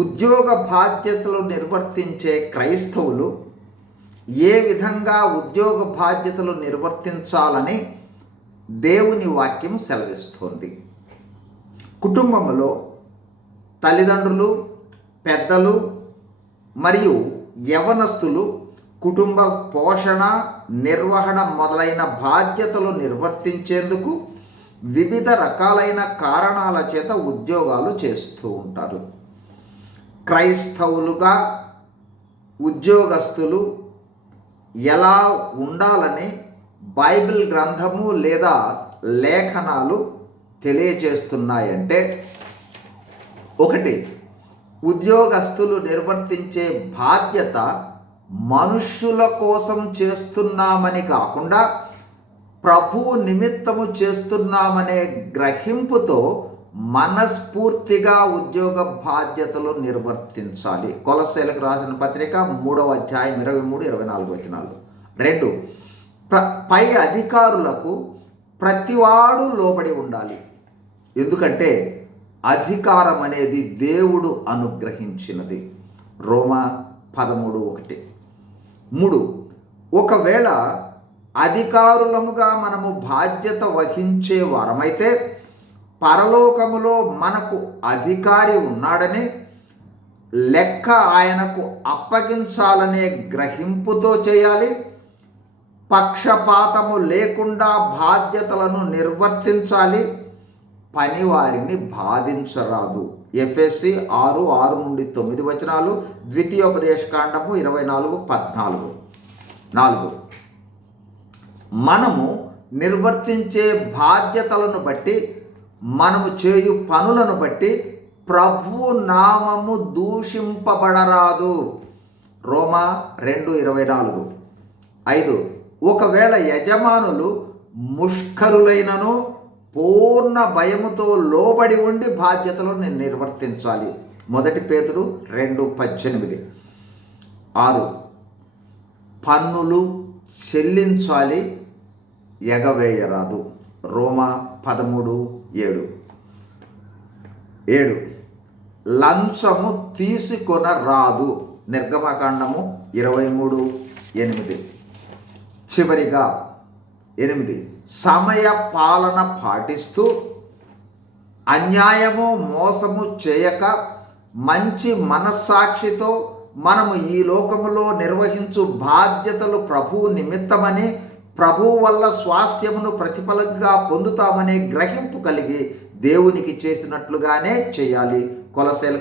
ఉద్యోగ బాధ్యతలు నిర్వర్తించే క్రైస్తవులు ఏ విధంగా ఉద్యోగ బాధ్యతలు నిర్వర్తించాలని దేవుని వాక్యం సెలవిస్తోంది. కుటుంబంలో తల్లిదండ్రులు, పెద్దలు మరియు యవనస్తులు కుటుంబ పోషణ, నిర్వహణ మొదలైన బాధ్యతలు నిర్వర్తించేందుకు వివిధ రకాలైన కారణాల చేత ఉద్యోగాలు చేస్తూ ఉంటారు. క్రైస్తవులుగా ఉద్యోగస్తులు ఎలా ఉండాలని బైబిల్ గ్రంథము లేదా లేఖనాలు తెలియజేస్తున్నాయంటే, ఒకటి, ఉద్యోగస్తులు నిర్వర్తించే బాధ్యత మనుష్యుల కోసం చేస్తున్నామని కాకుండా ప్రభువు నిమిత్తము చేస్తున్నామనే గ్రహింపుతో మనస్ఫూర్తిగా ఉద్యోగ బాధ్యతలు నిర్వర్తించాలి. కొలస్సీలకు రాసిన పత్రిక 3వ అధ్యాయం 23-24 వచనాలు. 2, పై అధికారులకు ప్రతివాడు లోబడి ఉండాలి. ఎందుకంటే అధికారం అనేది దేవుడు అనుగ్రహించినది. రోమా 13:1. 3, ఒకవేళ అధికారులముగా మనము బాధ్యత వహించే వారమైతే పరలోకములో మనకు అధికారి ఉన్నాడని లెక్క ఆయనకు అప్పగించాలనే గ్రహింపుతో చేయాలి. పక్షపాతము లేకుండా బాధ్యతలను నిర్వర్తించాలి. పనివారిని బాధించరాదు. ఎఫెసీ 6:6-9 వచనాలు, ద్వితీయోపదేశకాండము 24:14. 4, మనము నిర్వర్తించే బాధ్యతలను బట్టి, మనము చేయు పనులను బట్టి ప్రభువు నామము దూషింపబడరాదు. రోమా 2:24. 5, ఒకవేళ యజమానులు ముష్కరులైనను పూర్ణ భయముతో లోబడి ఉండి బాధ్యతలను నిర్వర్తించాలి. 1 పేతురు 2:18. 6, పన్నులు చెల్లించాలి, ఎగవేయరాదు. రోమా 13:7. 7, లంచము తీసుకొనరాదు. నిర్గమకాండము 23:8. చివరిగా 8, సమయ పాలన పాటిస్తూ అన్యాయము మోసము చేయక మంచి మనస్సాక్షితో మనము ఈ లోకములో నిర్వహించు బాధ్యతలు ప్రభువు నిమిత్తమని, ప్రభువు వల్ల స్వాస్థ్యమును ప్రతిఫలంగా పొందుతామనే గ్రహింపు కలిగి దేవునికి చేసినట్లుగానే చేయాలి. కొలస్సీలకు